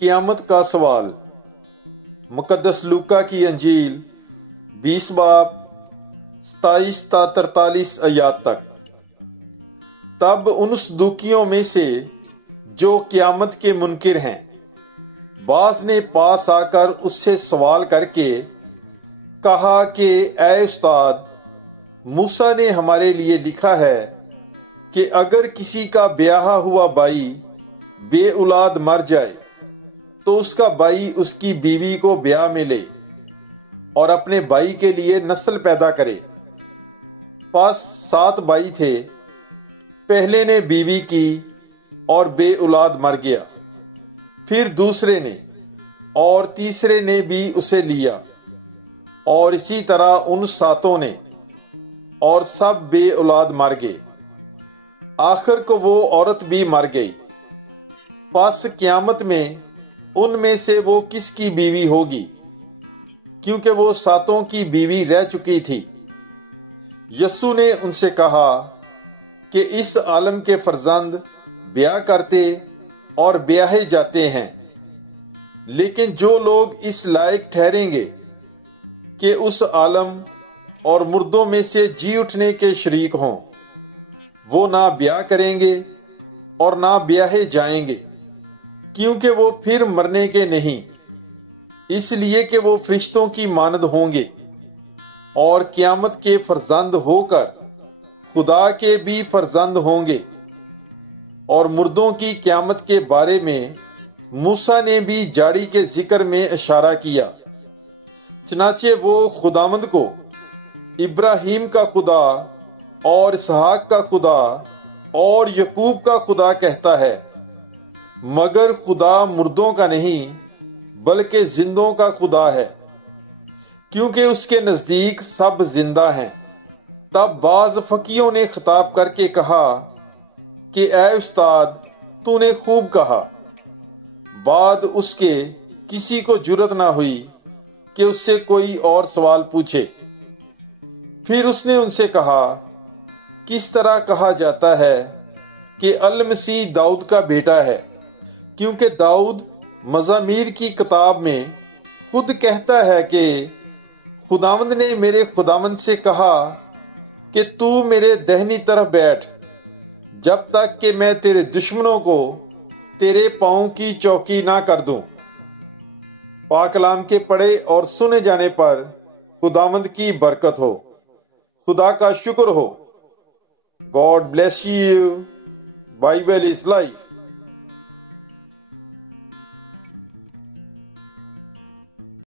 قیامت کا سوال۔ مقدس لوکا کی انجیل 20 باب 27 تا 43 آیات تک۔ تب ان صدوقیوں میں سے جو قیامت کے منکر ہیں بعض نے پاس آ کر اس سے سوال کر کے کہا کہ اے استاد، موسیٰ نے ہمارے لیے لکھا ہے کہ اگر کسی کا بیاہا ہوا بھائی بے اولاد مر جائے تو اس کا بھائی اس کی بیوی کو بیاہ میں لے اور اپنے بھائی کے لیے نسل پیدا کرے۔ پس 7 بھائی تھے، پہلے نے بیوی کی اور بے اولاد مر گیا، پھر دوسرے نے اور تیسرے نے بھی اسے لیا، اور اسی طرح ان 7 نے، اور سب بے اولاد مر گئے۔ آخر کو وہ عورت بھی مر گئی۔ پس قیامت میں ان میں سے وہ کس کی بیوی ہوگی، کیونکہ وہ 7 کی بیوی رہ چکی تھی۔ یسوع نے ان سے کہا کہ اس عالم کے فرزند بیاہ کرتے اور بیاہے جاتے ہیں، لیکن جو لوگ اس لائق ٹھہریں گے کہ اس عالم اور مردوں میں سے جی اٹھنے کے شریک ہوں، وہ نہ بیاہ کریں گے اور نہ بیاہے جائیں گے، کیونکہ وہ پھر مرنے کے نہیں، اس لیے کہ وہ فرشتوں کی مانند ہوں گے، اور قیامت کے فرزند ہو کر خدا کے بھی فرزند ہوں گے۔ اور مردوں کی قیامت کے بارے میں موسیٰ نے بھی جاڑی کے ذکر میں اشارہ کیا، چنانچہ وہ خداوند کو ابراہیم کا خدا اور اسحاق کا خدا اور یعقوب کا خدا کہتا ہے، مگر خدا مردوں کا نہیں بلکہ زندوں کا خدا ہے، کیونکہ اس کے نزدیک سب زندہ ہیں۔ تب بعض فقیہوں نے خطاب کر کے کہا کہ اے استاد، تو نے خوب کہا۔ بعد اس کے کسی کو جرت نہ ہوئی کہ اس سے کوئی اور سوال پوچھے۔ پھر اس نے ان سے کہا، کس طرح کہا جاتا ہے کہ المسیح داؤد کا بیٹا ہے؟ کیونکہ داؤد مزامیر کی کتاب میں خود کہتا ہے کہ خداوند نے میرے خداوند سے کہا کہ تو میرے دہنی طرف بیٹھ، جب تک کہ میں تیرے دشمنوں کو تیرے پاؤں کی چوکی نہ کر دوں۔ پاک کلام کے پڑھے اور سنے جانے پر خداوند کی برکت ہو۔ خدا کا شکر ہو۔ God bless you. Bible is life.